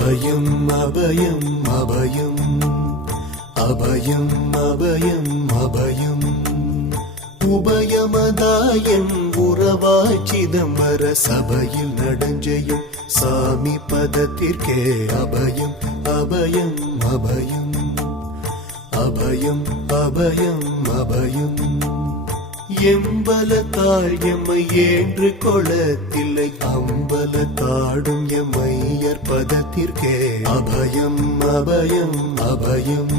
அபயம் அபயம் அபயம் அபயம் அபயம் அபயம் உபயமதாயம் உறவாய் சிதம்பர சபையில் நடஞ்செய்யும் சாமி பதத்திற்கே அபயம் அபயம் அபயம் அபயம் அபயம் அபயம் எம்பலத்தாள் எம்மை ஏன்று கொளத்தில்லை அம்பலத்தாடும் எம்மையர் பதத்திற்கே அபயம் அபயம் அபயம்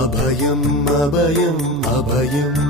அபயம் அபயம் அபயம்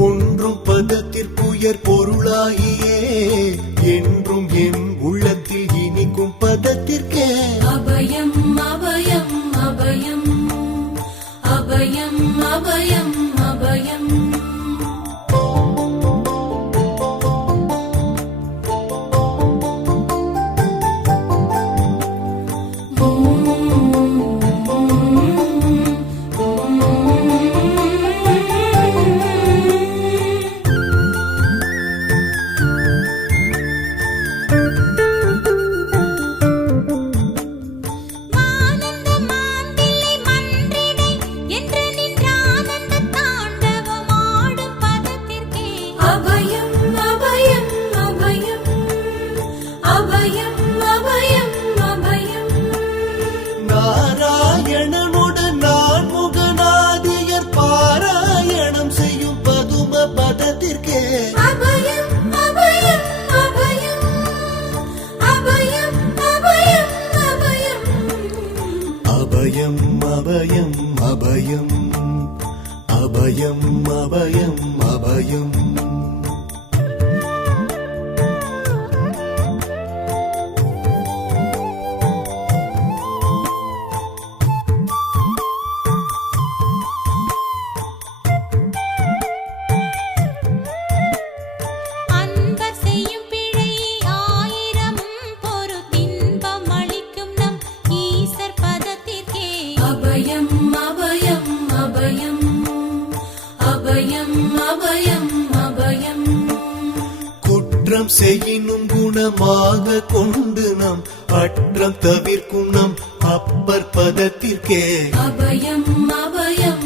ஒன்றும் பதத்திற்குயர் பொருளாகியே என்றும் என் உள்ளத்தில் இனிக்கும் பதத்திற்கே அபயம் அபயம் அபயம் அபயம் அபயம் அபயம் நாராயணனுடன் நான் முகநாதியர் பாராயணம் செய்யும் பதும பதத்திற்கே அபயம் அபயம் அபயம் அபயம் அபயம் அபயம் அபயம் அபயம் அபயம் அபயம் அபயம் அபயம் குற்றம் செய்யினும் குணமாக கொண்டு நாம் அற்றம் தவிர்க்கும் நம் அப்பர் பதத்திற்கே அபயம் அபயம்